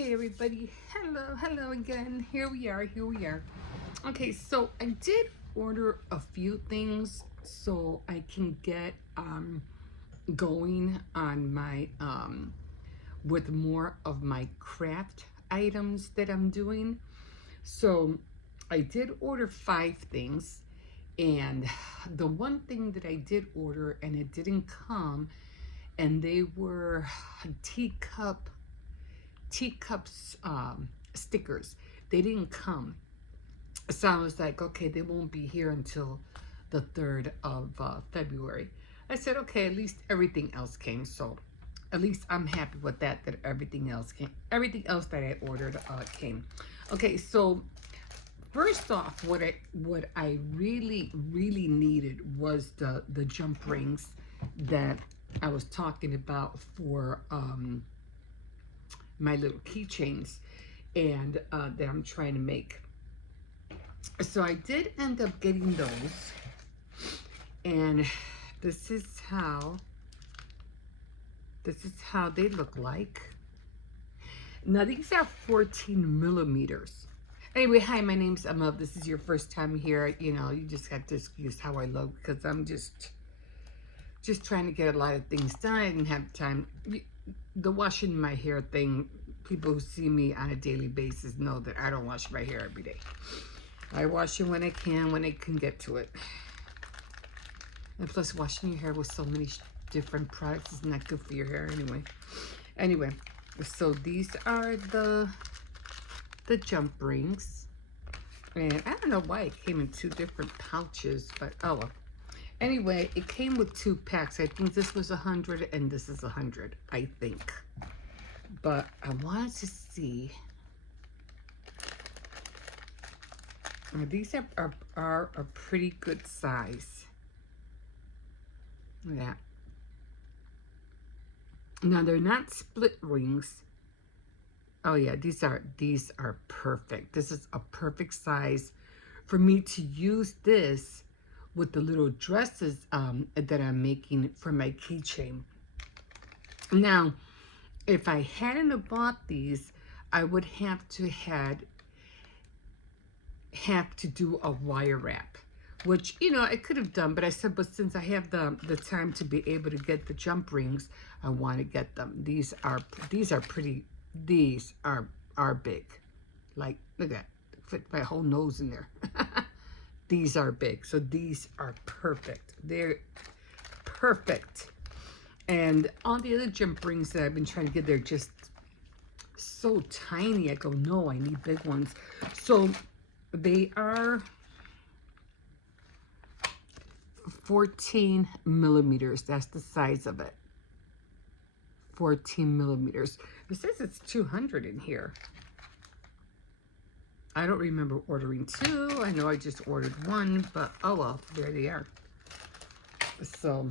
Okay, everybody. Hello again. Here we are. Okay, so I did order a few things so I can get going on my with more of my craft items that I'm doing. So I did order 5 things, and the one thing that I did order and it didn't come, and they were teacups stickers. They didn't come. So I was like, okay, they won't be here until the 3rd of February. I said, okay, at least everything else came. So at least I'm happy with that everything else came. Everything else that I ordered came. Okay, so first off, what I really needed was the jump rings that I was talking about for my little keychains, and that I'm trying to make. So I did end up getting those, and this is how they look like. Now these are 14 millimeters. Anyway, hi, my name's Emma. If this is your first time here, you know, you just have to excuse how I look, because I'm just trying to get a lot of things done. I didn't have time. The washing my hair thing, people who see me on a daily basis know that I don't wash my hair every day. I wash it when I can get to it. And plus, washing your hair with so many different products is not good for your hair anyway. So these are the jump rings, and I don't know why it came in 2 different pouches, but oh well. Anyway, it came with 2 packs. I think this was 100 and this is 100, I think. But I wanted to see. These are a pretty good size. Yeah. Now they're not split rings. Oh yeah, these are perfect. This is a perfect size for me to use this with the little dresses that I'm making for my keychain. Now, if I hadn't bought these, I would have to do a wire wrap, which, you know, I could have done, but I said, but since I have the time to be able to get the jump rings, I want to get them. These are pretty. These are big. Like, look at that. Fit my whole nose in there. These are big. So these are perfect. They're perfect. And all the other jump rings that I've been trying to get, they're just so tiny. I go, no, I need big ones. So they are 14 millimeters. That's the size of it. 14 millimeters. It says it's 200 in here. I don't remember ordering 2. I know I just ordered 1, but oh well, there they are. So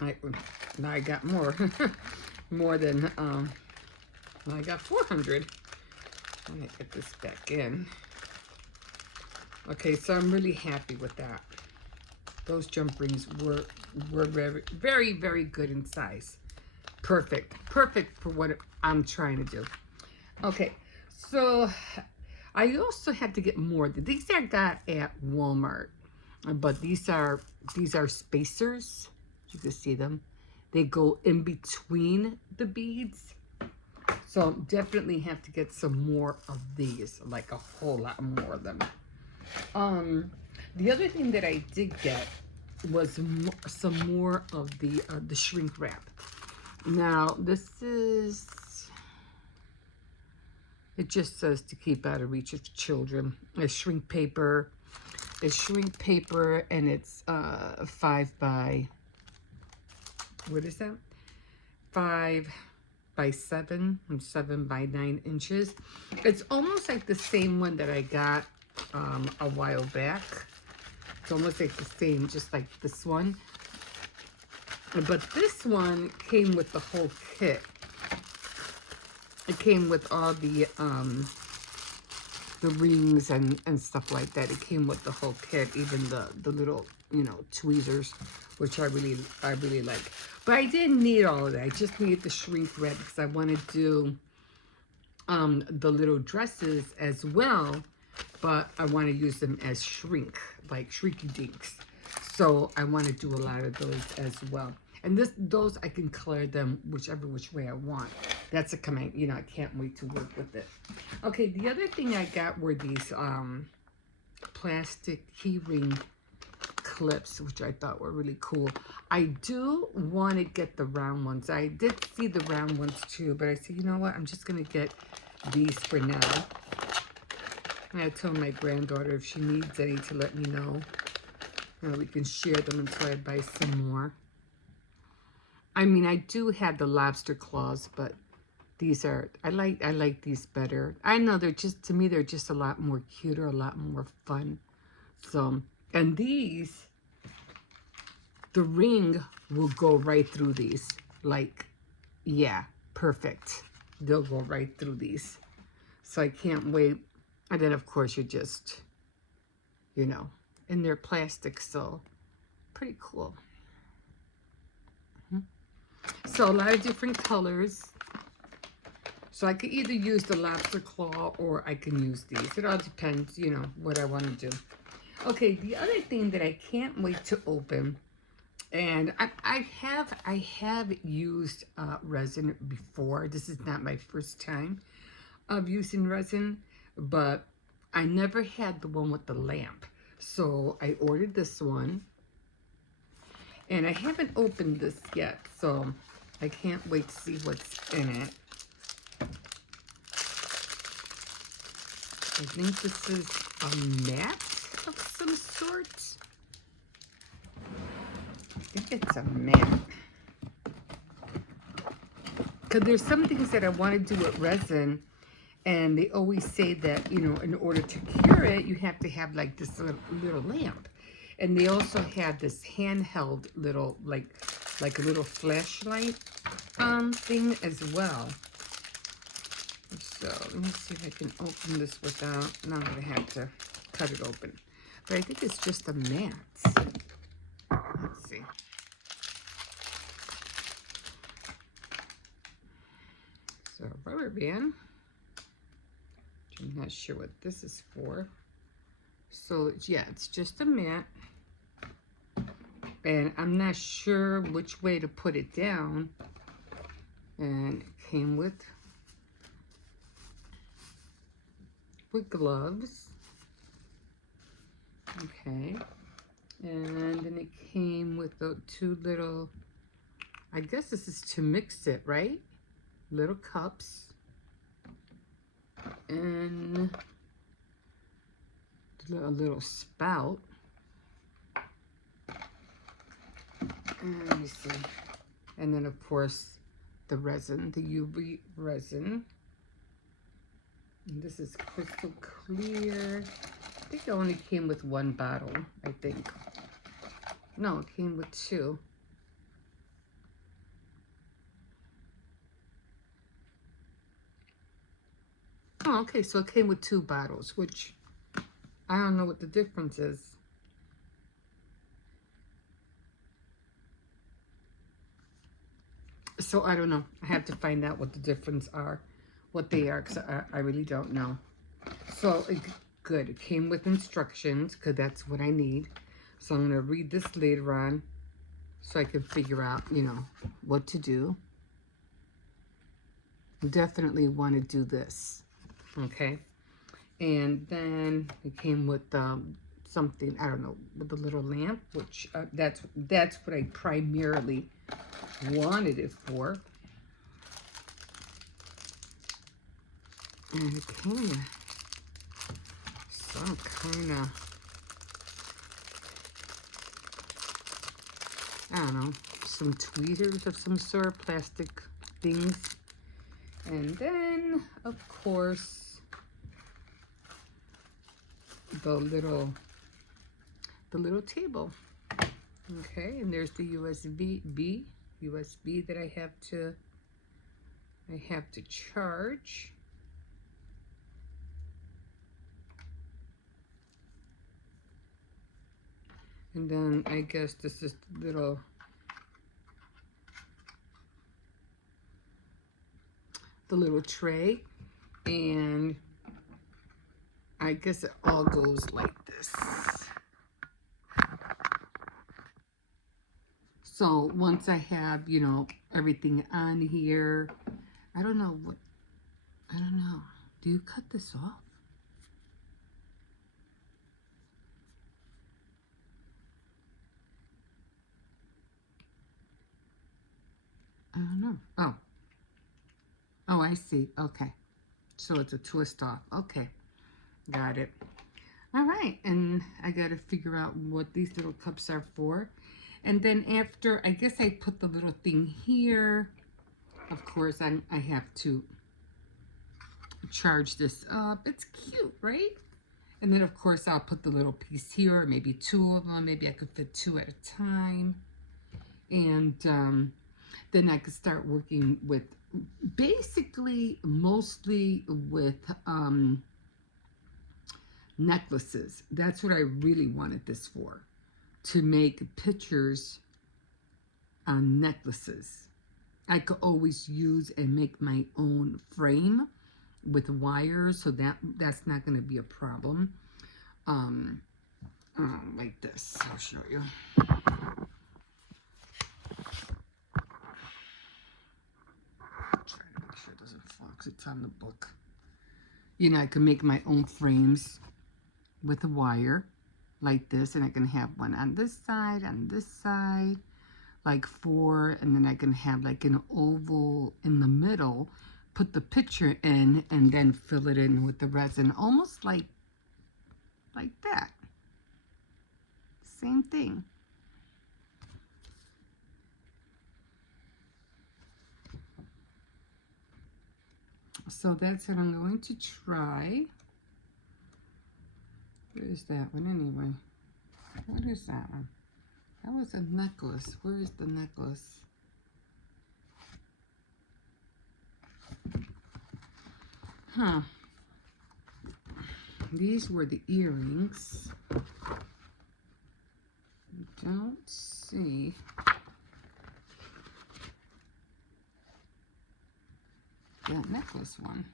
now I got more. More than I got 400. Let me get this back in. Okay, so I'm really happy with that. Those jump rings were very good in size. Perfect for what I'm trying to do. Okay, so I also had to get more. These I got at Walmart, but these are spacers. You can see them. They go in between the beads. So definitely have to get some more of these, like a whole lot more of them. The other thing that I did get was some more of the shrink wrap. Now this is, it just says to keep out of reach of children. It's shrink paper. And it's 5 by, what is that? 5 by 7 and 7 by 9 inches. It's almost like the same one that I got a while back. It's almost like the same, just like this one. But this one came with the whole kit. It came with all the rings and stuff like that. It came with the whole kit, even the little you know, tweezers, which I really like. But I didn't need all of that. I just needed the shrink red because I want to do the little dresses as well, but I want to use them as shrink, like shrinky dinks. So I want to do a lot of those as well. And those I can color them whichever which way I want. That's a command, you know, I can't wait to work with it. Okay, the other thing I got were these plastic keyring clips, which I thought were really cool. I do want to get the round ones. I did see the round ones too, but I said, you know what, I'm just going to get these for now. And I told my granddaughter if she needs any to let me know. We can share them until I buy some more. I mean, I do have the lobster claws, but these are, I like these better. I know they're just, to me, they're just a lot more cuter, a lot more fun. So, and these, the ring will go right through these. Like, yeah, perfect. They'll go right through these. So I can't wait. And then, of course, you just, you know, and they're plastic, so pretty cool. So a lot of different colors. So I could either use the lobster claw or I can use these. It all depends, you know, what I want to do. Okay, the other thing that I can't wait to open, and I have used resin before. This is not my first time of using resin, but I never had the one with the lamp. So I ordered this one, and I haven't opened this yet, so I can't wait to see what's in it. I think this is a mat of some sort. I think it's a mat. Because there's some things that I want to do with resin, and they always say that, you know, in order to cure it, you have to have like this little lamp. And they also have this handheld little, like a little flashlight thing as well. So let me see if I can open this without, now I'm going to have to cut it open. But I think it's just a mat. Let's see. So rubber band. I'm not sure what this is for. So yeah, it's just a mat. And I'm not sure which way to put it down. And it came with gloves. Okay. And then it came with the two little, I guess this is to mix it, right? Little cups. And a little spout. And let me see. And then, of course, the resin, the UV resin. And this is crystal clear. I think it only came with one bottle, I think. No, it came with two. Oh, okay, so it came with two bottles, which I don't know what the difference is. So I don't know. I have to find out what the difference are, what they are, because I really don't know. So good. It came with instructions, because that's what I need. So I'm going to read this later on so I can figure out, you know, what to do. Definitely want to do this. Okay. And then it came with something, I don't know, with a little lamp, which that's what I primarily wanted it for. And it came with some kind of, I don't know, some tweezers of some sort, plastic things. And then, of course, the little table. Okay, and there's the USB that I have to charge. And then I guess this is the little tray, and I guess it all goes like this. So once I have, you know, everything on here, I don't know. Do you cut this off? I don't know. Oh, I see. Okay. So it's a twist off. Okay. Got it. All right. And I got to figure out what these little cups are for. And then after, I guess I put the little thing here. Of course, I have to charge this up. It's cute, right? And then, of course, I'll put the little piece here, maybe two of them. Maybe I could fit two at a time. And then I could start working with basically mostly with necklaces. That's what I really wanted this for, to make pictures on necklaces. I could always use and make my own frame with wires, so that's not going to be a problem. Like this, I'll show you. Trying to make sure it doesn't fall because it's on the book. You know, I can make my own frames with a wire like this, and I can have one on this side, like 4, and then I can have like an oval in the middle, put the picture in, and then fill it in with the resin, almost like that. Same thing. So that's what I'm going to try. Where is that one anyway? What is that one? That was a necklace. Where is the necklace? Huh. These were the earrings. Don't see. That necklace one.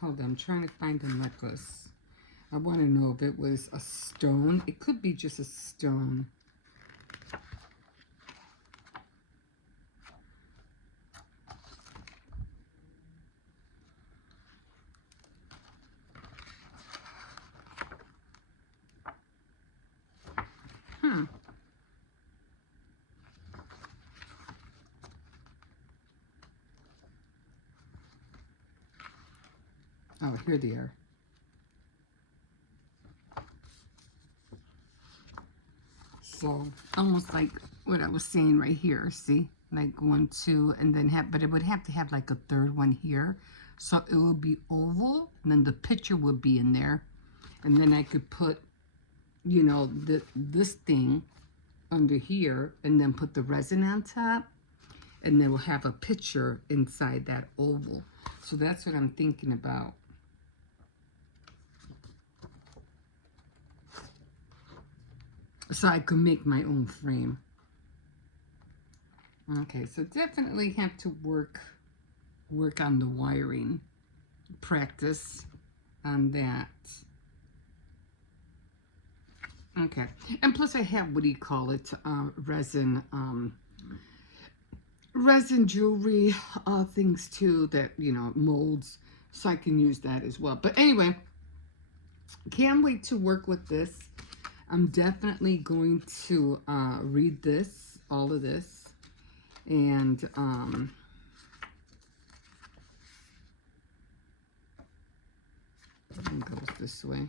Hold on, I'm trying to find the necklace. I want to know if it was a stone. It could be just a stone. Oh, here they are. So almost like what I was saying right here. See, like 1, 2, and then but it would have to have like a third one here. So it would be oval, and then the picture would be in there, and then I could put, you know, this thing under here, and then put the resin on top, and then we'll have a picture inside that oval. So that's what I'm thinking about. So I could make my own frame. Okay, so definitely have to work on the wiring, practice on that. Okay, and plus I have, what do you call it, resin jewelry things too, that, you know, molds, so I can use that as well. But anyway, can't wait to work with this. I'm definitely going to read this, all of this, and it goes this way.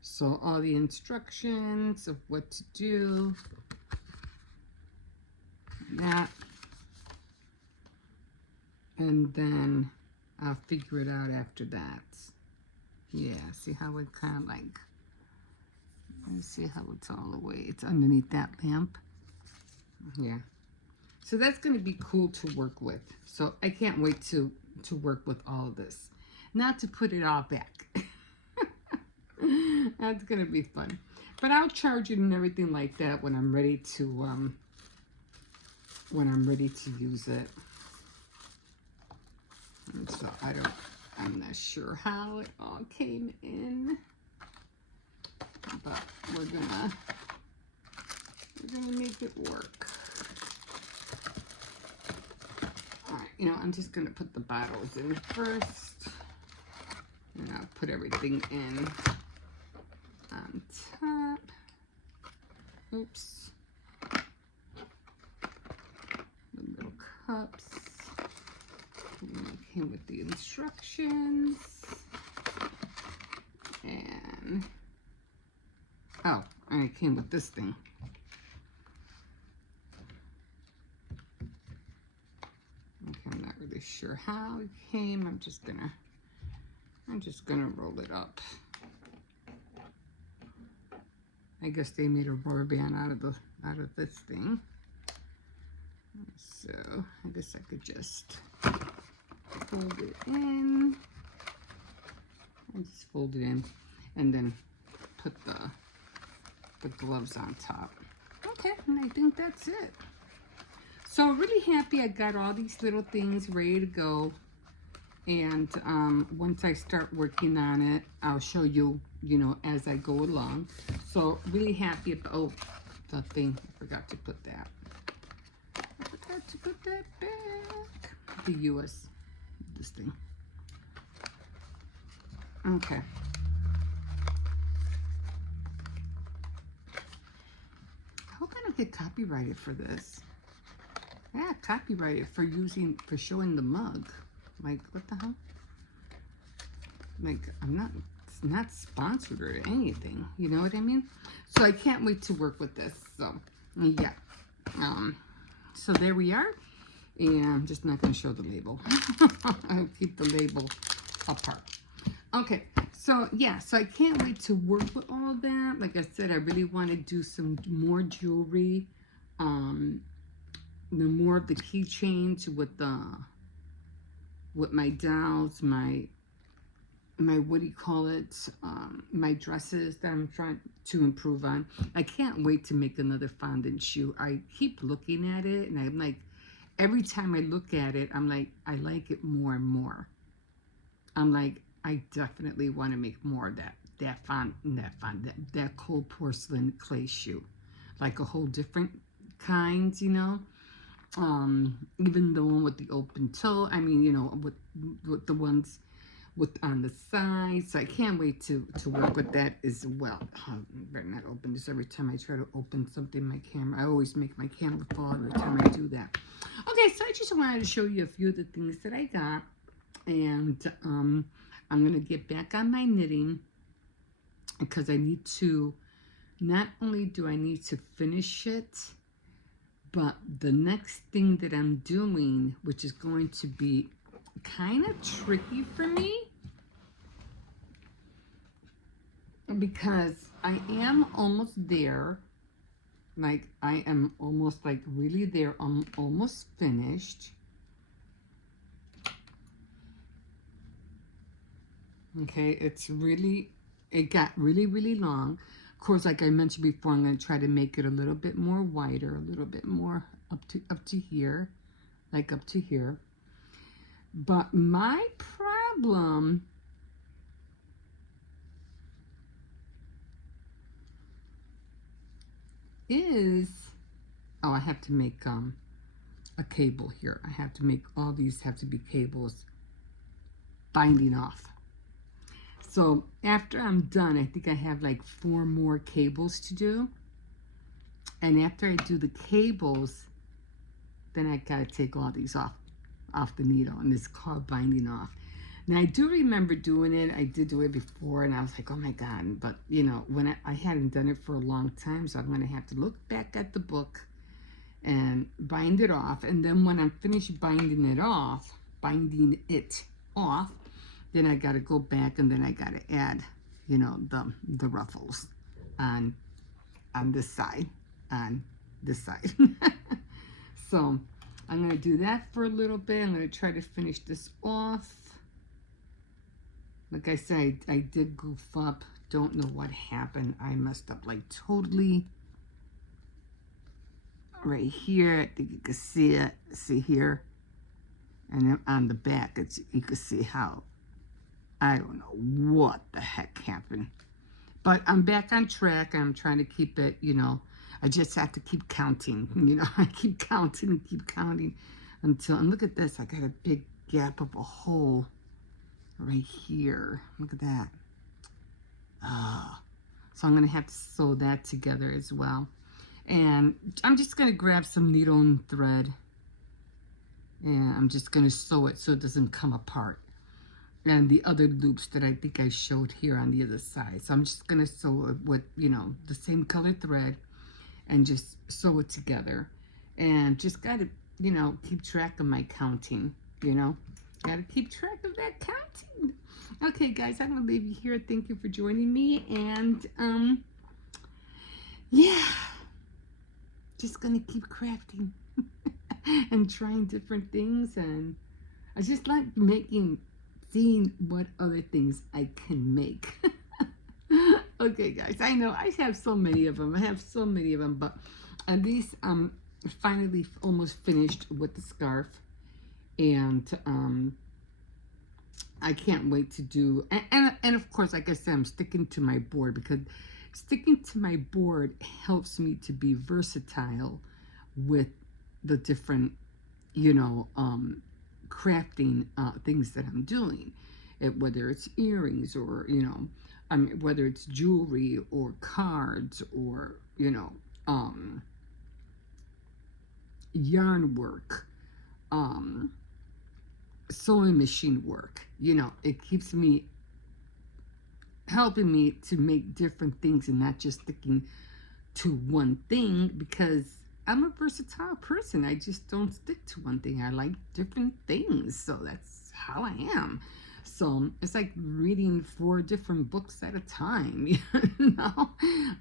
So all the instructions of what to do, that, and then I'll figure it out after that. Yeah, see how it kind of like, let's see how it's all the way. It's underneath that lamp. Yeah. So that's going to be cool to work with. So I can't wait to work with all of this. Not to put it all back. That's gonna be fun. But I'll charge it and everything like that when I'm ready to use it. And so I'm not sure how it all came in, but we're gonna make it work. All right, you know, I'm just gonna put the bottles in first, and I'll put everything in on top. Oops. The little cups. And it came with the instructions. And oh, and it came with this thing. Okay, I'm not really sure how it came. I'm just gonna roll it up. I guess they made a rubber band out of this thing. So I guess I could just fold it in. And just fold it in and then put the gloves on top. Okay, and I think that's it. So really happy I got all these little things ready to go. And once I start working on it, I'll show you, you know, as I go along. So really happy about, oh, the thing, I forgot to put that. I forgot to put that back. The US, this thing. Okay. I hope I don't get copyrighted for this. Yeah, copyrighted for showing the mug. Like, what the hell? Like, it's not sponsored or anything. You know what I mean? So I can't wait to work with this. So, yeah. So there we are. And I'm just not going to show the label. I'll keep the label apart. Okay. So, yeah. So I can't wait to work with all of that. Like I said, I really want to do some more jewelry. The more of the keychains with my dolls, my what do you call it, my dresses that I'm trying to improve on. I can't wait to make another fondant shoe. I keep looking at it, and I'm like, every time I look at it, I'm like, I like it more and more. I'm like, I definitely want to make more of that cold porcelain clay shoe, like a whole different kind, you know. Even the one with the open toe, I mean, you know, with the ones on the sides. So I can't wait to work with that as well. I better not open this every time I try to open something in my camera. I always make my camera fall every time I do that. Okay, so I just wanted to show you a few of the things that I got. And I'm going to get back on my knitting because I need to, not only do I need to finish it, but the next thing that I'm doing, which is going to be kind of tricky for me, because I am almost there. Like, I am almost, like, really there. I'm almost finished. Okay, it got really, really long. Of course, like I mentioned before, I'm going to try to make it a little bit more wider, a little bit more up to here, like up to here. But my problem is, oh, I have to make a cable here. I have to make all these have to be cables binding off. So after I'm done, I think I have like 4 more cables to do. And after I do the cables, then I gotta take all these off the needle, and it's called binding off. Now I do remember doing it. I did do it before, and I was like, oh my God. But you know, when I hadn't done it for a long time, so I'm gonna have to look back at the book and bind it off. And then when I'm finished binding it off, then I gotta go back, and then I gotta add, you know, the ruffles on this side, So I'm gonna do that for a little bit. I'm gonna try to finish this off. Like I said, I did goof up don't know what happened. I messed up like totally right here. I think you can see it. See here? And then on the back, you can see how, I don't know what the heck happened. But I'm back on track. I'm trying to keep it, you know, I just have to keep counting. You know, I keep counting and keep counting until, and look at this. I got a big gap of a hole right here. Look at that. So I'm going to have to sew that together as well. And I'm just going to grab some needle and thread. And I'm just going to sew it so it doesn't come apart. And the other loops that I think I showed here on the other side. So I'm just going to sew it with, you know, the same color thread and just sew it together. And just got to, you know, keep track of my counting, you know. Got to keep track of that counting. Okay, guys, I'm going to leave you here. Thank you for joining me. And, yeah, just going to keep crafting and trying different things. And I just like seeing what other things I can make. Okay, guys, I know I have so many of them. But at least I'm finally almost finished with the scarf. And I can't wait to do, and of course, like I said, I'm sticking to my board, because sticking to my board helps me to be versatile with the different, you know, crafting things that I'm doing. Whether it's earrings, or, you know, whether it's jewelry or cards, or, you know, yarn work, sewing machine work. You know, it keeps me, helping me to make different things and not just sticking to one thing, because I'm a versatile person. I just don't stick to one thing. I like different things, so that's how I am. So it's like reading 4 different books at a time, you know.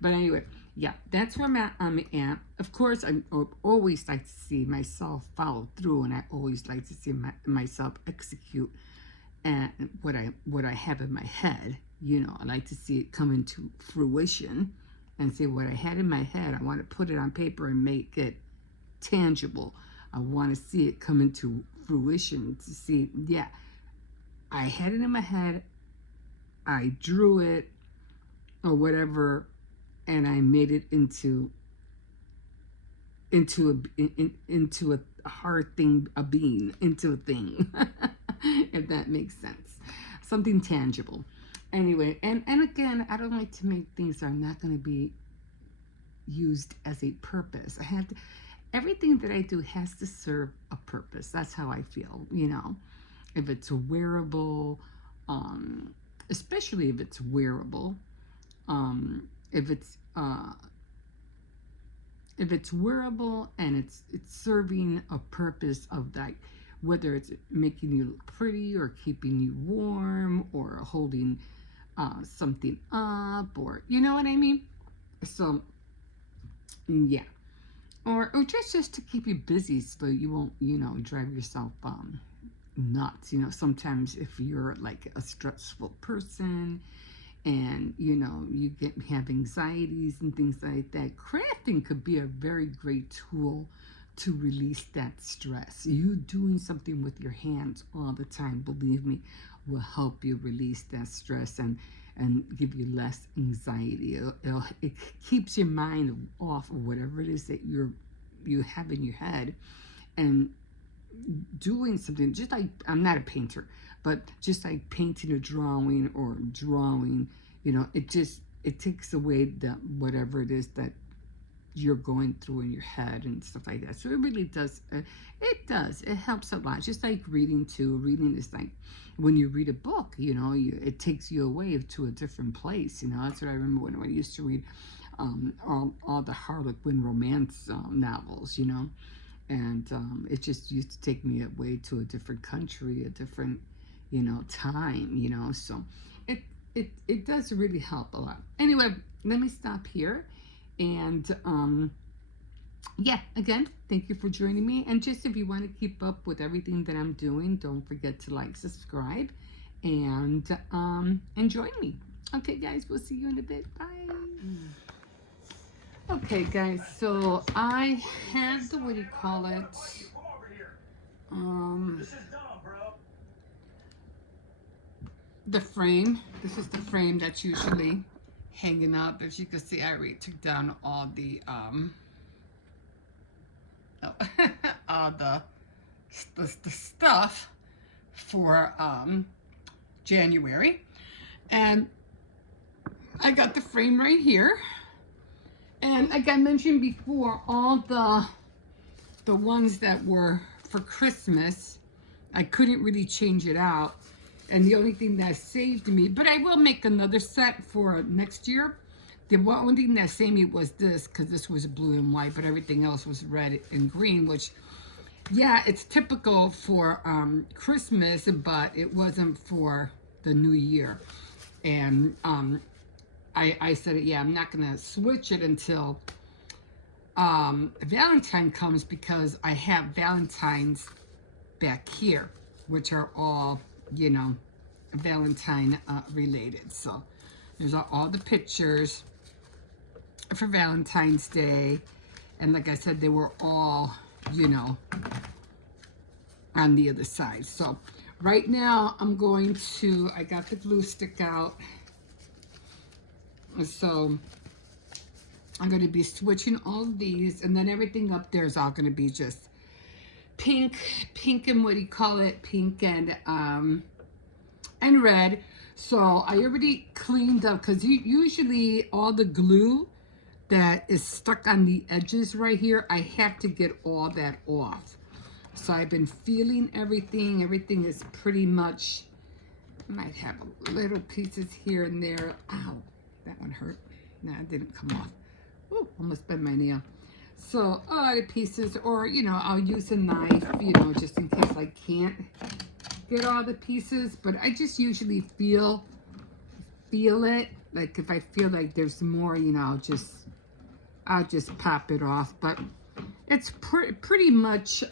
But anyway, yeah, that's where I'm at. Of course, I always like to see myself follow through, and I always like to see myself execute and what I have in my head. You know, I like to see it come into fruition, and say what I had in my head, I want to put it on paper and make it tangible. I want to see it come into fruition, to see, yeah, I had it in my head, I drew it, or whatever, and I made it into a hard thing, a being, into a thing, if that makes sense. Something tangible. Anyway, and again, I don't like to make things that are not going to be used as a purpose. I have to, everything that I do has to serve a purpose. That's how I feel, you know. If it's wearable, especially if it's wearable, if it's wearable and it's serving a purpose of, like, whether it's making you look pretty, or keeping you warm, or holding something up, or, you know what I mean? So yeah, or just to keep you busy, so you won't, you know, drive yourself nuts. You know, sometimes if you're like a stressful person, and, you know, you have anxieties and things like that, crafting could be a very great tool to release that stress. You doing something with your hands all the time, believe me, will help you release that stress and give you less anxiety. It keeps your mind off of whatever it is that you have in your head, and doing something, just like, I'm not a painter, but just like painting or drawing, you know, it takes away whatever it is that you're going through in your head and stuff like that. So it really does, it helps a lot. Just like reading too. Reading is like, when you read a book, you know, it takes you away to a different place. You know, that's what I remember when I used to read all the Harlequin romance novels, you know. And it just used to take me away to a different country, a different, you know, time, you know. So it does really help a lot. Anyway, let me stop here. And yeah, again, thank you for joining me. And just, if you want to keep up with everything that I'm doing, don't forget to like, subscribe, and join me. Okay, guys, we'll see you in a bit. Bye. Okay, guys, so I have the, what do you call it? The frame. This is the frame that's usually hanging up. As you can see, I already took down all the all the stuff for January, and I got the frame right here. And like I mentioned before, all the ones that were for Christmas, I couldn't really change it out. And the only thing that saved me, but I will make another set for next year. The only thing that saved me was this, because this was blue and white, but everything else was red and green, which, yeah, it's typical for Christmas, but it wasn't for the new year. And I said, yeah, I'm not going to switch it until Valentine comes, because I have Valentines back here, which are all, you know, Valentine related. So there's all the pictures for Valentine's Day. And like I said, they were all, you know, on the other side. So right now I'm going to, I got the glue stick out. So I'm going to be switching all of these, and then everything up there is all going to be just pink and what do you call it? Pink and red. So I already cleaned up, because usually all the glue that is stuck on the edges right here, I have to get all that off. So I've been feeling everything. Everything is pretty much, I might have little pieces here and there. Ow, that one hurt. Nah, it didn't come off. Ooh, almost bent my nail. So a lot of pieces, or, you know, I'll use a knife, you know, just in case I can't get all the pieces. But I just usually feel it. Like if I feel like there's more, you know, I'll just pop it off. But it's pretty much,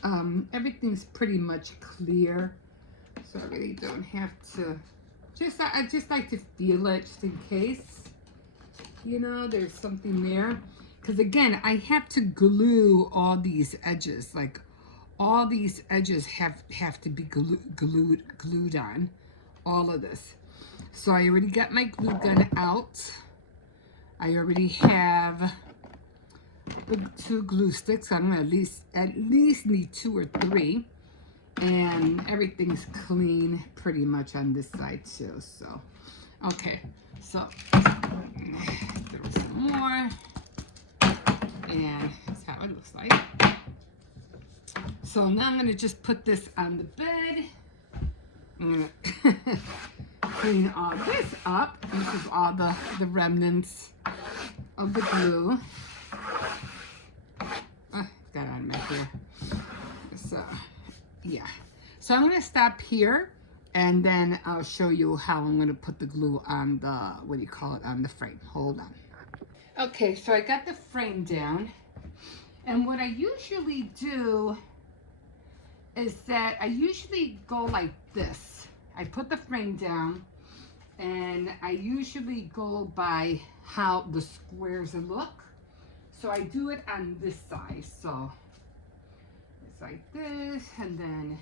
everything's pretty much clear. So I really don't have to, I just like to feel it just in case, you know, there's something there. Because again, I have to glue all these edges. Like all these edges have to be glued on, all of this. So I already got my glue gun out. I already have the 2 glue sticks. I'm gonna at least need 2 or 3. And everything's clean pretty much on this side too. So, okay. So, throw some more. And that's how it looks like. So now I'm going to just put this on the bed. I'm going to clean all this up. This is all the remnants of the glue. Oh, got on my hair. So, yeah. So I'm going to stop here, and then I'll show you how I'm going to put the glue on the, what do you call it, on the frame. Hold on. Okay, so I got the frame down, and what I usually do is that I usually go like this. I put the frame down, and I usually go by how the squares look. So I do it on this side. So it's like this, and then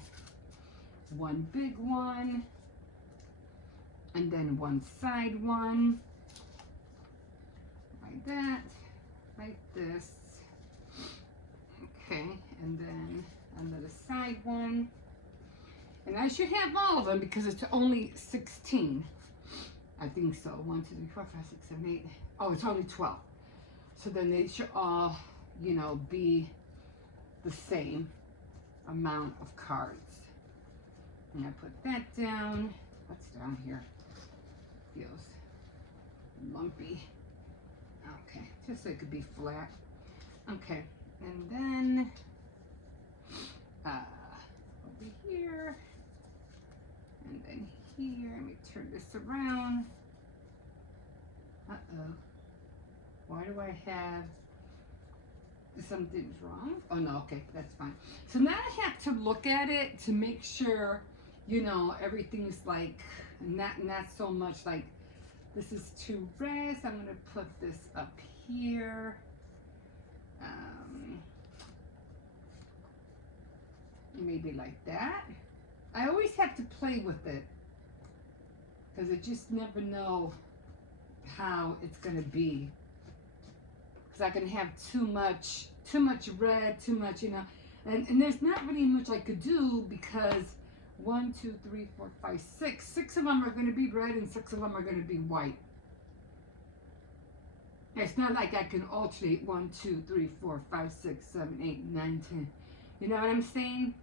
one big one, and then one side one. Like that, like this. Okay, and then another side one. And I should have all of them because it's only 16. I think so. 1, 2, 3, 4, 5, 6, 7, 8. Oh, it's only 12. So then they should all, you know, be the same amount of cards. And I put that down. What's down here? Feels lumpy. Okay, just so it could be flat. Okay, and then over here, and then here. Let me turn this around. Uh-oh. Why do I have something's wrong? Oh no, okay, that's fine. So now I have to look at it to make sure, you know, everything's like not so much like This is too red, so I'm going to put this up here. Maybe like that. I always have to play with it because I just never know how it's going to be. Because I can have too much red, too much, you know. And there's not really much I could do because 1, 2, 3, 4, 5, 6. 6 of them are going to be red and 6 of them are going to be white. It's not like I can alternate 1, 2, 3, 4, 5, 6, 7, 8, 9, 10. You know what I'm saying?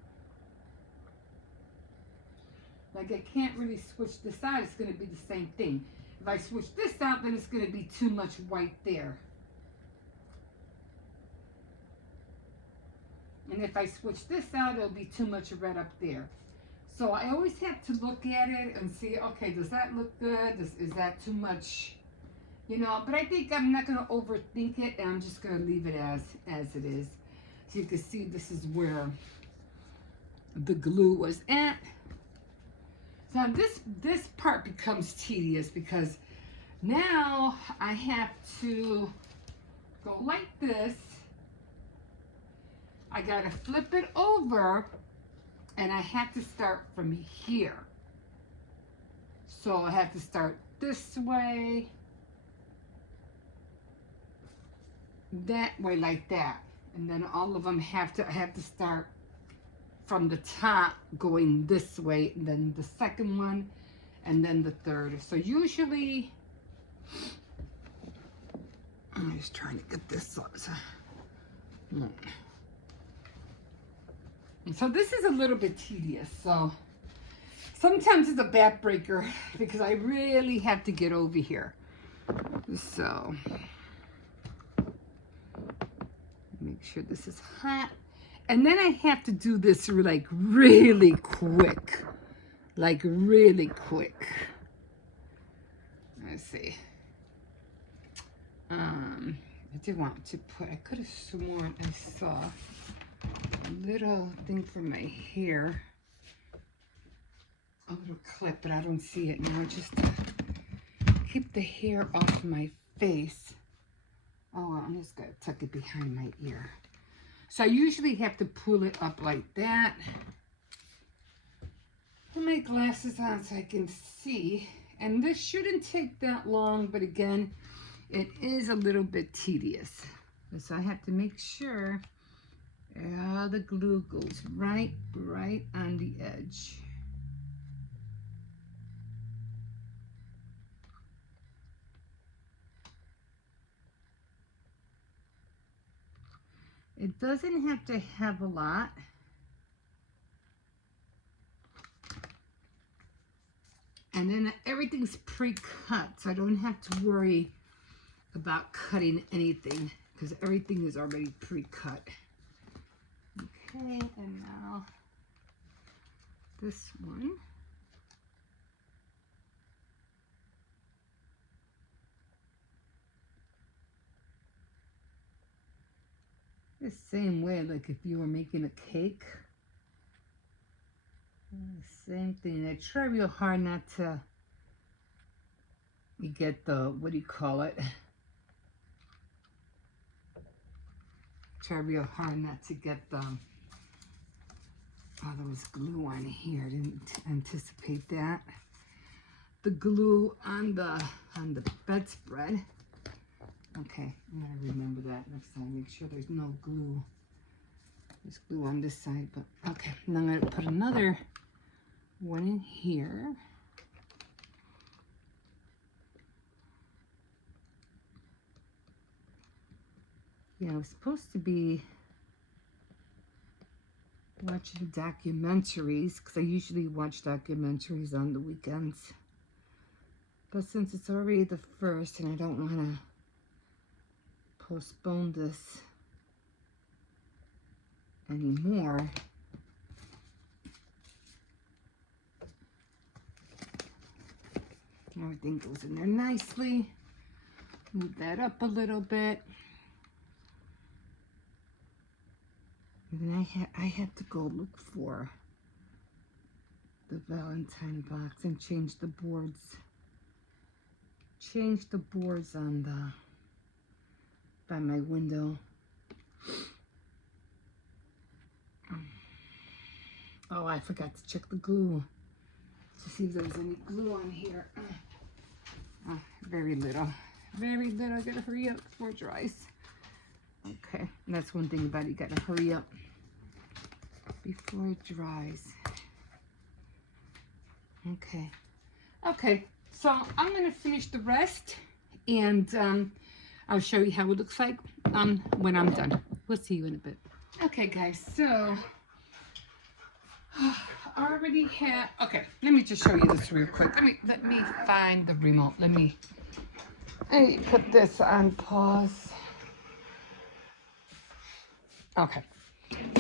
Like I can't really switch this out. It's going to be the same thing. If I switch this out, then it's going to be too much white there. And if I switch this out, it'll be too much red up there. So I always have to look at it and see, okay, does that look good? Is that too much? You know, but I think I'm not going to overthink it, and I'm just going to leave it as it is. So you can see this is where the glue was at. So now this part becomes tedious because now I have to go like this. I got to flip it over, and I have to start from here. So I have to start this way, that way, like that, and then all of them I have to start from the top going this way, and then the second one, and then the third. So usually I'm just trying to get this on. So this is a little bit tedious. So sometimes it's a backbreaker because I really have to get over here. So make sure this is hot. And then I have to do this like really quick. Like really quick. Let's see. I did want to put, I could have sworn I saw a little thing for my hair. A little clip, but I don't see it now. Just to keep the hair off my face. Oh, well, I'm just going to tuck it behind my ear. So I usually have to pull it up like that. Put my glasses on so I can see. And this shouldn't take that long, but again, it is a little bit tedious. So I have to make sure all the glue goes right on the edge. It doesn't have to have a lot. And then everything's pre-cut, so I don't have to worry about cutting anything because everything is already pre-cut. Okay, and now this one. The same way, like if you were making a cake. Same thing. I try real hard not to get the, what do you call it? Try real hard not to get the, oh, there was glue on here. I didn't anticipate that. The glue on the bedspread. Okay, I'm gonna remember that next time. Make sure there's no glue. There's glue on this side, but okay. And I'm gonna put another one in here. Yeah, I was supposed to be watching documentaries because I usually watch documentaries on the weekends. But since it's already the 1st and I don't want to postpone this anymore, everything goes in there nicely. Move that up a little bit. And then I had to go look for the Valentine box and change the boards. change the boards on the by my window. Oh, I forgot to check the glue to see if there was any glue on here. Oh, very little. Very little. I gotta hurry up before it dries. Okay, and that's one thing about it. You gotta hurry up before it dries. Okay. Okay, so I'm gonna finish the rest, and I'll show you how it looks like when I'm done. We'll see you in a bit. Okay, guys, so I already have, okay, let me just show you this real quick. Let me find the remote. Let me put this on pause. Okay,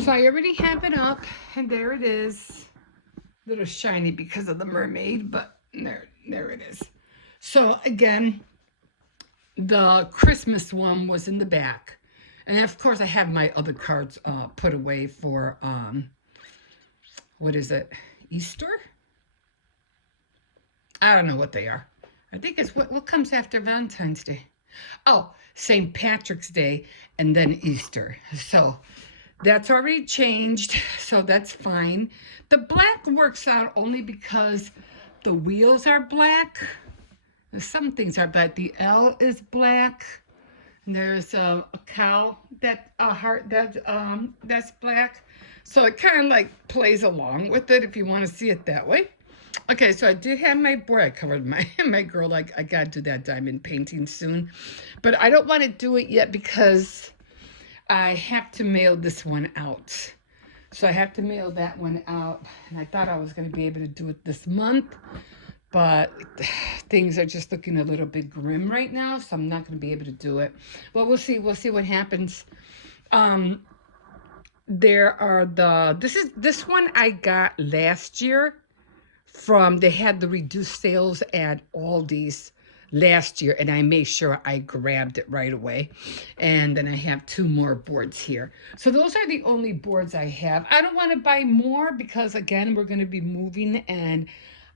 so I already have it up, and there it is. A little shiny because of the mermaid, but there it is. So again, the Christmas one was in the back, and of course I have my other cards put away for what is it, Easter? I don't know what they are. I think it's what comes after Valentine's Day. Oh, St. Patrick's Day and then Easter. So that's already changed, so that's fine. The black works out only because the wheels are black. Some things are black. The L is black. There's a cow that a heart that's black. So it kind of like plays along with it if you want to see it that way. Okay, so I did have my board. I covered my girl. I gotta do that diamond painting soon, but I don't want to do it yet because I have to mail this one out. So I have to mail that one out, and I thought I was going to be able to do it this month, but things are just looking a little bit grim right now, so I'm not going to be able to do it. Well, we'll see. We'll see what happens. There are this one I got last year they had the reduced sales at Aldi's last year, and I made sure I grabbed it right away. And then I have 2 more boards here. So those are the only boards I have. I don't want to buy more because, again, we're going to be moving, and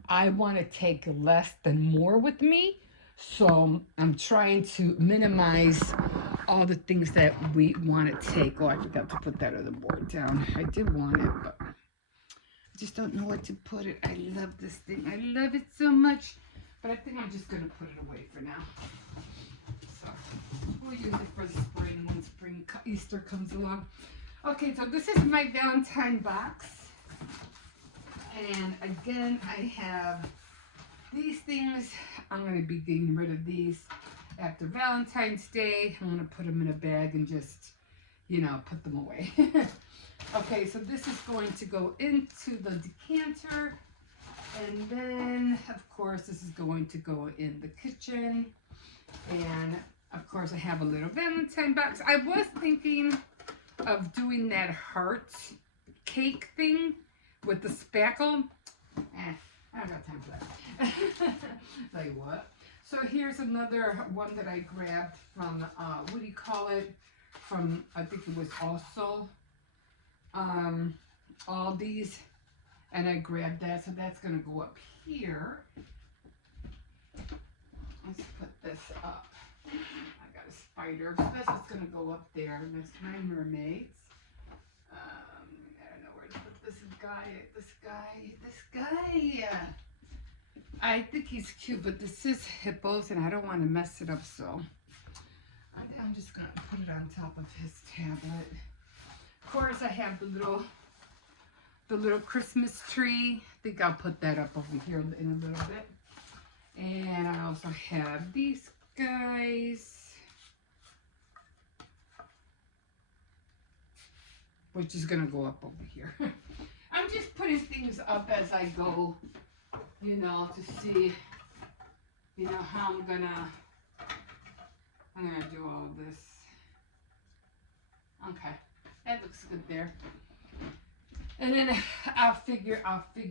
I want to take less than more with me. So I'm trying to minimize all the things that we want to take. Oh, I forgot to put that other board down. I did want it, but I just don't know what to put it. I love this thing. I love it so much. But I think I'm just going to put it away for now. So we'll use it for the spring when Easter comes along. Okay, so this is my Valentine box. And again, I have these things. I'm going to be getting rid of these after Valentine's Day. I'm going to put them in a bag and just, put them away. Okay, so this is going to go into the decanter. And then, of course, this is going to go in the kitchen. And, of course, I have a little Valentine box. I was thinking of doing that heart cake thing with the spackle. I don't got time for that. Tell you what. So here's another one that I grabbed from, what do you call it? From, I think it was also Aldi's. And I grabbed that, so that's going to go up here. Let's put this up. I got a spider, so that's what's going to go up there. That's my mermaids. I don't know where to put this guy. I think he's cute, but this is hippos, and I don't want to mess it up, so I'm just going to put it on top of his tablet. Of course, I have the little Christmas tree. I think I'll put that up over here in a little bit. And I also have these guys, which is going to go up over here. I'm just putting things up as I go, to see, how I'm going to do all this. Okay, that looks good there. And then I'll figure out the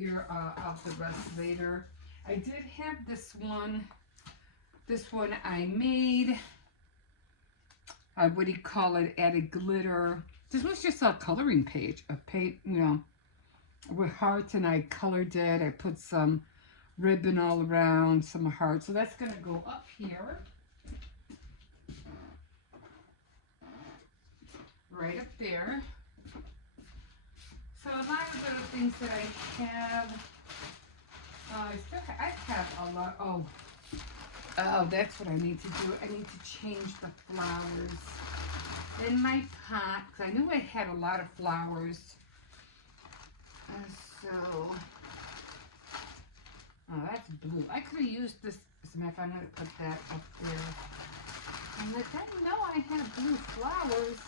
rest later. I did have this one. This one I made. What do you call it? Added glitter. This was just a coloring page. A paint, with hearts, and I colored it. I put some ribbon all around, some hearts. So that's going to go up here. Right up there. So a lot of little things that I have. I have a lot. Oh, that's what I need to do. I need to change the flowers in my pot, because I knew I had a lot of flowers. So, oh, that's blue. I could have used this. As a matter of fact, I'm going to put that up there. And I didn't know I had blue flowers.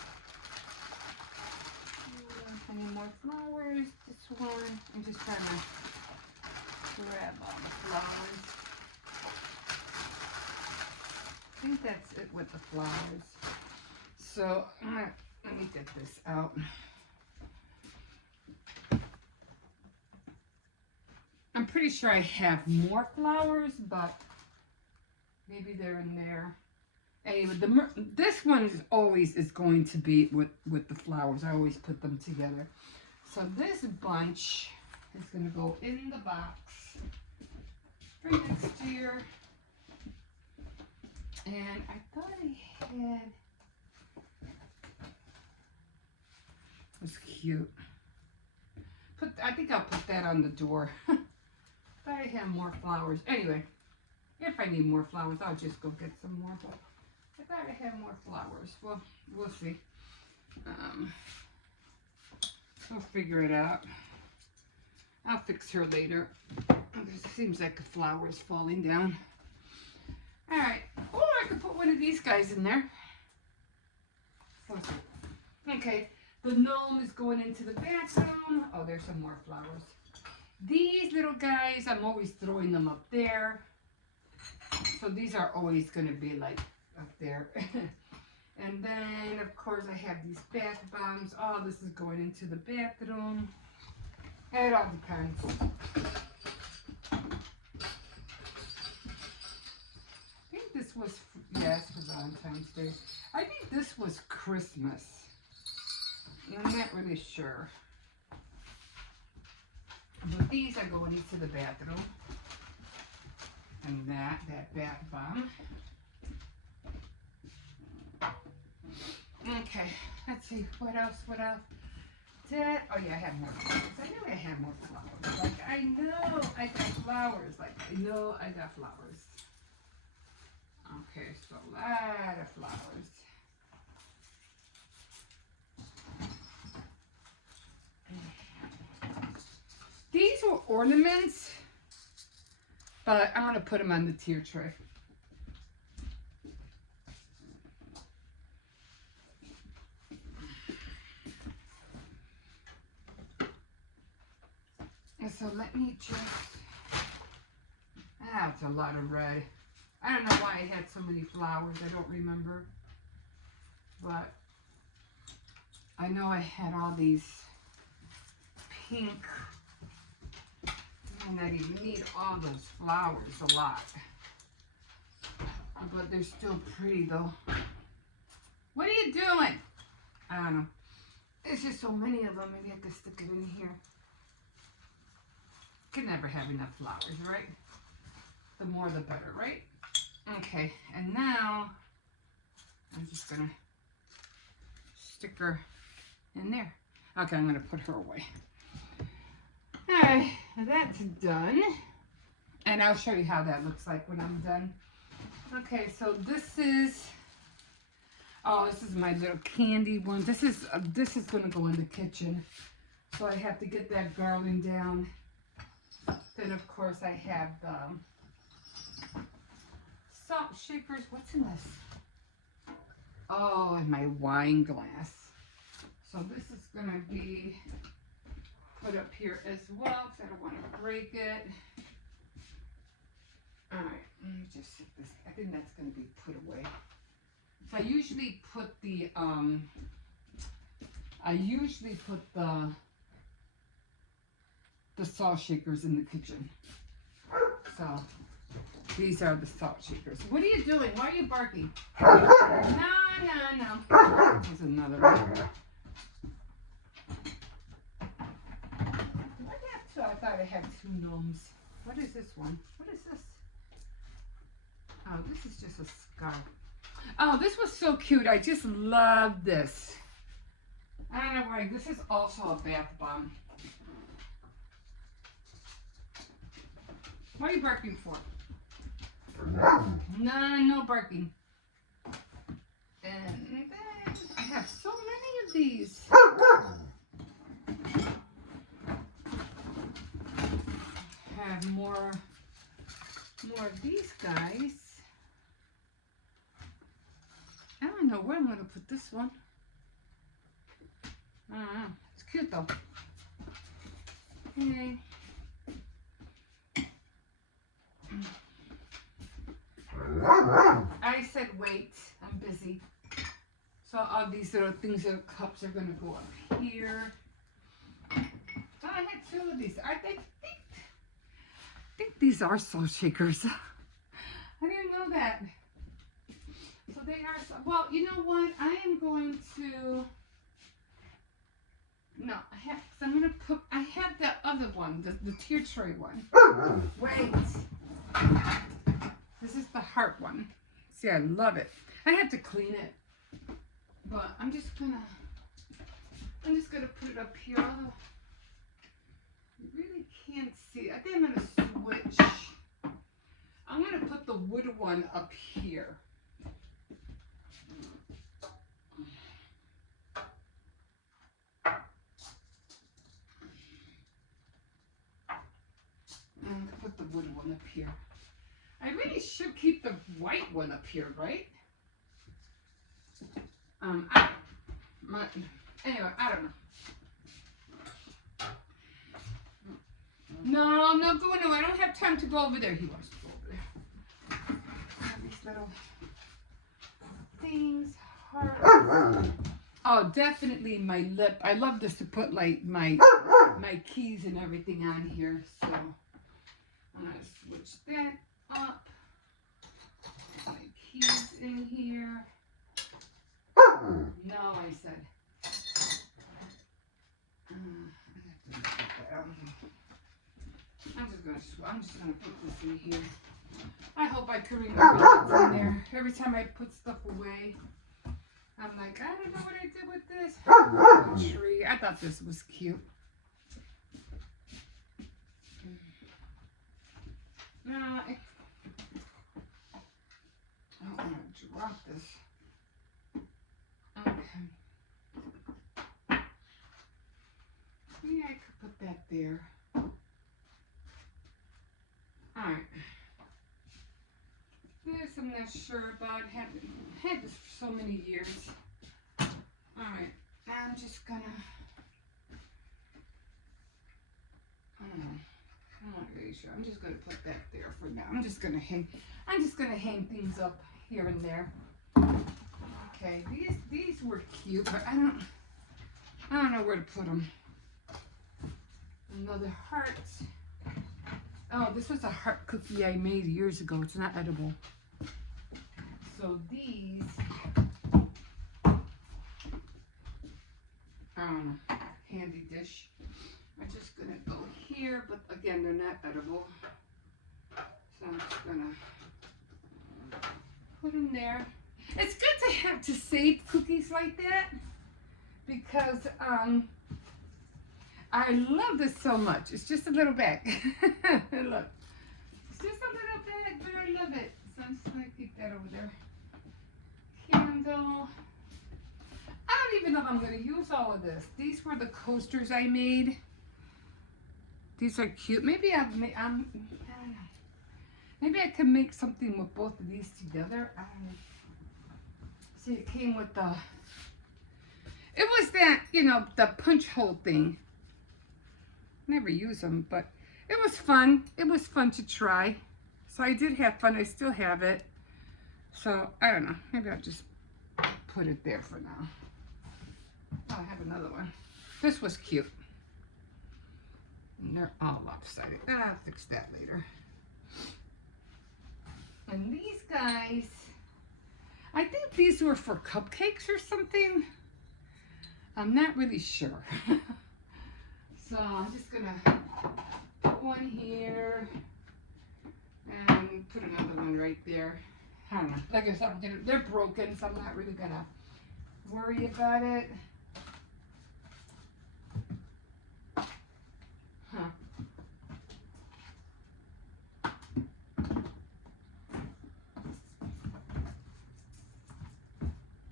I need more flowers. This one. I'm just trying to grab all the flowers. I think that's it with the flowers. So, let me get this out. I'm pretty sure I have more flowers, but maybe they're in there. Anyway, this one is going to be with the flowers. I always put them together. So this bunch is going to go in the box for next year. And I thought I had... It was cute. I think I'll put that on the door. Thought I had more flowers. Anyway, if I need more flowers, I'll just go get some more. But I thought I had more flowers. Well, we'll see. We'll figure it out. I'll fix her later. It seems like a flower is falling down. All right. Or I could put one of these guys in there. Okay. The gnome is going into the bathroom. Oh, there's some more flowers. These little guys, I'm always throwing them up there. So these are always going to be like up there. And then, of course, I have these bath bombs. Oh, this is going into the bathroom. It all depends. I think this was, yes, for Valentine's Day. I think this was Christmas. I'm not really sure. But these are going into the bathroom. And that bath bomb. Okay, let's see. What else? Oh yeah, I have more flowers. I knew I had more flowers. Like, I know I got flowers. Like, I know I got flowers. Okay, so a lot of flowers. These were ornaments, but I'm going to put them on the tier tray. And so let me just, that's a lot of red. I don't know why I had so many flowers, I don't remember. But I know I had all these pink. And I didn't need all those flowers a lot. But they're still pretty though. What are you doing? I don't know. There's just so many of them. Maybe I could stick it in here. Can never have enough flowers, right? The more the better, right? Okay, and now I'm just gonna stick her in there. Okay, I'm gonna put her away. Alright, that's done. And I'll show you how that looks like when I'm done. Okay, so this is my little candy one. This is gonna go in the kitchen. So I have to get that garland down. Then of course I have the salt shakers. What's in this? Oh, and my wine glass. So this is gonna be put up here as well, because I don't want to break it. Alright, let me just set this. I think that's going to be put away. So I usually put the salt shakers in the kitchen. So these are the salt shakers. What are you doing? Why are you barking? No. There's another one. I thought I had two gnomes. What is this one? What is this? Oh, this is just a scarf. Oh, this was so cute. I just love this. I don't know why. This is also a bath bomb. What are you barking for? No barking. And then I have so many of these. Have more of these guys. I don't know where I'm going to put this one. I don't know. It's cute though. Okay. I said wait. I'm busy. So all these little things, little cups are going to go up here. Oh, I had two of these. I think these are salt shakers. I didn't know that. So they are, well, you know what? I am going to, no, I'm going to put, I have the other one, the tier tray one. Wait. This is the heart one. See, I love it. I had to clean it. But I'm just going to put it up here. Although you really can't see. I think I'm going to switch. I'm going to put the wood one up here. I'm going to put the wood one up here. I really should keep the white one up here, right? Anyway, I don't know. No, I'm not going nowhere. I don't have time to go over there. He wants to go over there. These little things. Hearts. Oh, definitely my lip. I love this to put like my keys and everything on here. So I'm gonna switch that up. My keys in here. No, I said. I'm just gonna put this in here. I hope I can remember what's in there. Every time I put stuff away, I'm like, I don't know what I did with this. A tree. I thought this was cute. No, I don't want to drop this. Okay. Maybe I could put that there. Alright. This I'm not sure about. Had this for so many years. Alright. I'm just gonna, I don't know. I'm not really sure. I'm just gonna put that there for now. I'm just gonna hang things up here and there. Okay, these were cute, but I don't know where to put them. Another heart. Oh, this was a heart cookie I made years ago. It's not edible. So these, handy dish. I'm just gonna go here, but again, they're not edible. So I'm just gonna put them there. It's good to have to save cookies like that because I love this so much. It's just a little bag. Look, it's just a little bag, but I love it. So I'm just gonna keep that over there. Candle. I don't even know if I'm gonna use all of this. These were the coasters I made. These are cute. Maybe I don't know. Maybe I can make something with both of these together. I don't know. See, it came with the, it was that, you know, the punch hole thing. Never use them, but it was fun. It was fun to try. So I did have fun. I still have it. So, I don't know. Maybe I'll just put it there for now. Oh, I have another one. This was cute. And they're all lopsided. I'll fix that later. And these guys, I think these were for cupcakes or something. I'm not really sure. So I'm just gonna put one here and put another one right there. I don't know. Like I said, they're broken, so I'm not really gonna worry about it. Huh.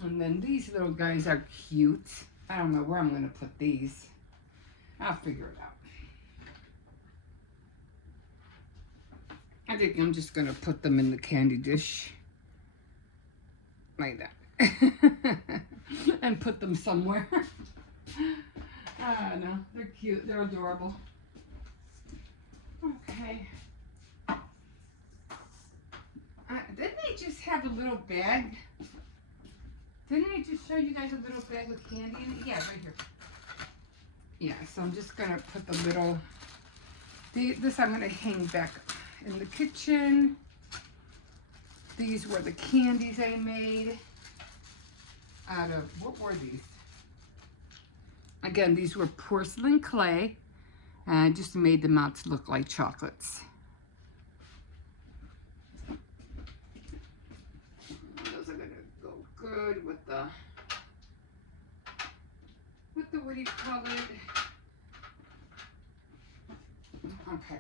And then these little guys are cute. I don't know where I'm gonna put these. I'll figure it out. I think I'm just gonna put them in the candy dish. Like that. And put them somewhere. I don't know. They're cute. They're adorable. Okay. Didn't I just have a little bag? Didn't I just show you guys a little bag with candy in it? Yeah, right here. Yeah, so I'm just going to put the little... This I'm going to hang back in the kitchen. These were the candies I made out of... What were these? Again, these were porcelain clay. And I just made them out to look like chocolates. Those are going to go good with the... what do you call it? Okay.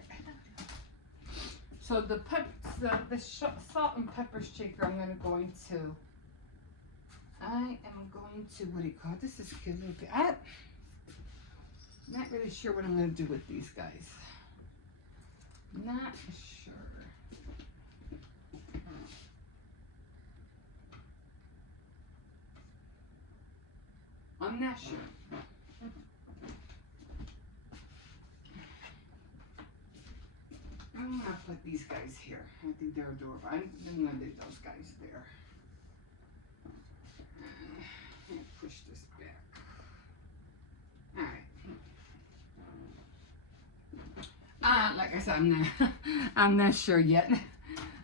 So the salt and pepper shaker, I am going to, what do you call it? This is cute. I'm not really sure what I'm going to do with these guys. Not sure. I'm not sure. I'm gonna put these guys here. I think they're adorable. I'm gonna leave those guys there. Push this back. Alright. Like I said, I'm not sure yet.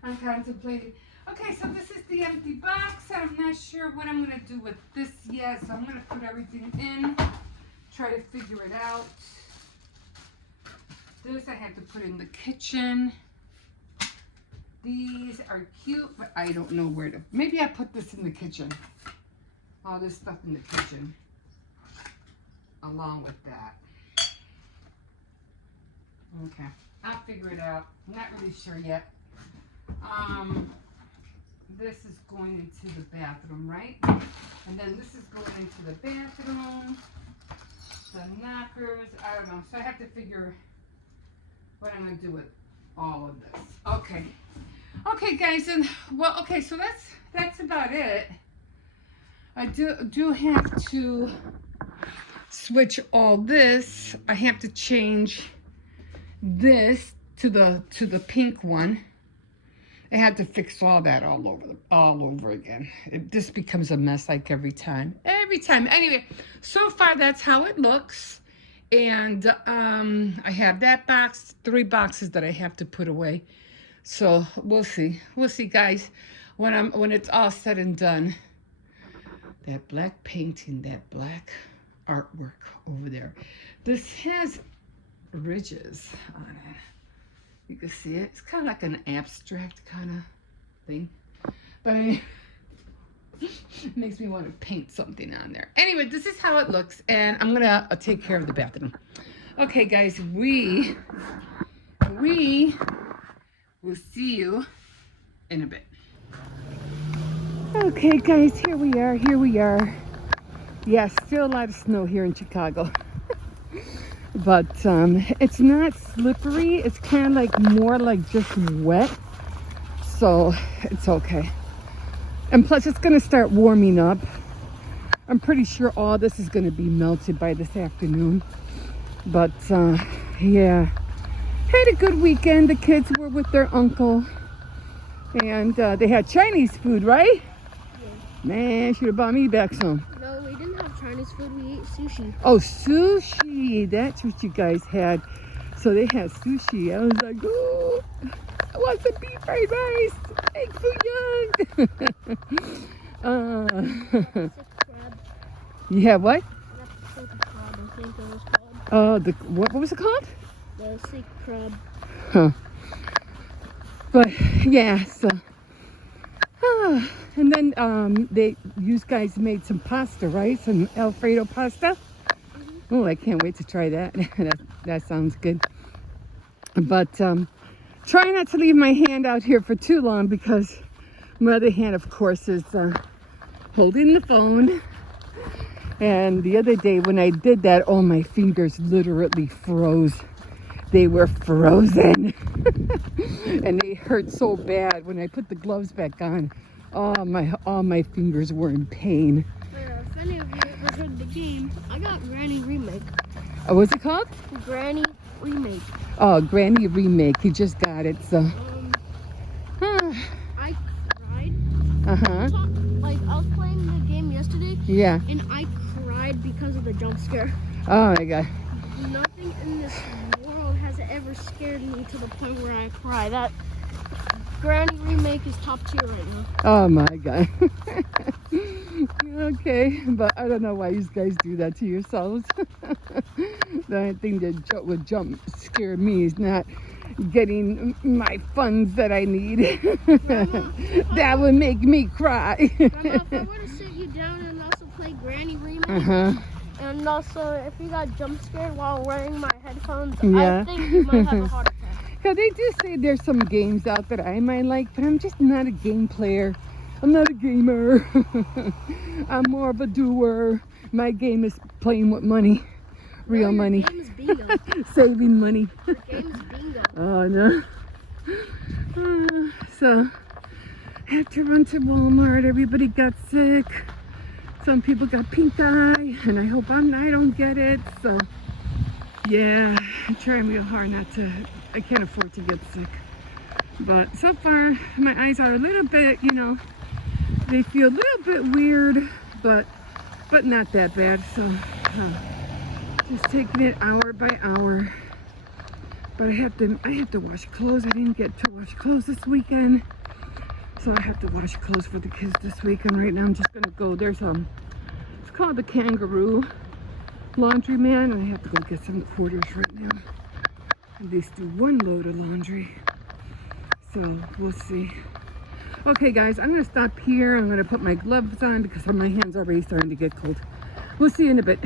I'm contemplating. Okay, so this is the empty box. I'm not sure what I'm gonna do with this yet, so I'm gonna put everything in, try to figure it out. This I have to put in the kitchen. These are cute, but I don't know where to. Maybe I put this in the kitchen. All this stuff in the kitchen. Along with that. Okay, I'll figure it out. I'm not really sure yet. This is going into the bathroom, right? And then this is going into the bathroom. The knockers, I don't know. So I have to figure what I'm going to do with all of this. Okay. Okay, guys, and well, okay, so that's about it. I do have to switch all this. I have to change this to the pink one. I had to fix all that all over again. It just becomes a mess like every time. Anyway, so far that's how it looks. And I have that box, 3 boxes that I have to put away. So we'll see, guys, when it's all said and done. That black painting, that black artwork over there. This has ridges on it. You can see it. It's kind of like an abstract kind of thing. But I mean, it makes me want to paint something on there. Anyway, this is how it looks, and I'm gonna take care of the bathroom. Okay, guys, we will see you in a bit. Okay, guys, here we are. Yeah, still a lot of snow here in Chicago. But it's not slippery. It's kind of like more like just wet. So it's okay. And plus it's going to start warming up. I'm pretty sure all this is going to be melted by this afternoon. But yeah. Had a good weekend. The kids were with their uncle. And they had Chinese food, right? Yeah. Man, should have brought me back some. No, we didn't have Chinese food. We ate sushi. Oh, sushi. That's what you guys had. So they had sushi. I was like, oh, I want some beef fried rice. Thanks so young. You have what? Crab, I think it was called. What was it called? The snake crab. Huh. But yeah, so and then you guys made some pasta, right? Some Alfredo pasta. Oh, I can't wait to try that. that sounds good. But try not to leave my hand out here for too long because my other hand, of course, is holding the phone. And the other day when I did that, oh, my fingers literally froze. They were frozen. And they hurt so bad when I put the gloves back on. All my fingers were in pain. If any of you ever heard the game, I got Granny Remake. What's it called? Granny Remake. Oh, Granny Remake. You just got it, so. I cried. Uh-huh. Like, I was playing the game yesterday. Yeah. And I cried because of the jump scare. Oh, my God. Nothing in this world has ever scared me to the point where I cry. That Granny Remake is top tier right now. Oh, my God. Okay, but I don't know why you guys do that to yourselves. The only thing that would jump scare me is not getting my funds that I need. Grandma, That would make me cry. Grandma, if I were to sit you down and also play Granny Remake, and also if you got jump scared while wearing my headphones, Yeah. I think you might have a heart attack. Yeah, they do say there's some games out that I might like, but I'm just not a game player. I'm not a gamer. I'm more of a doer. My game is playing with money. Real money. Your game is bingo. Saving money. Your game is bingo. Oh, no. So, I have to run to Walmart. Everybody got sick. Some people got pink eye, and I hope I don't get it. So, yeah, I'm trying real hard not to. I can't afford to get sick. But so far, my eyes are a little bit, they feel a little bit weird, but not that bad. So, just taking it hour by hour. But I have to wash clothes. I didn't get to wash clothes this weekend, so I have to wash clothes for the kids this weekend. Right now, I'm just gonna go. It's called the Kangaroo Laundromat, and I have to go get some quarters right now. At least do one load of laundry. So we'll see. Okay, guys, I'm gonna stop here. I'm gonna put my gloves on because my hands are already starting to get cold. We'll see you in a bit.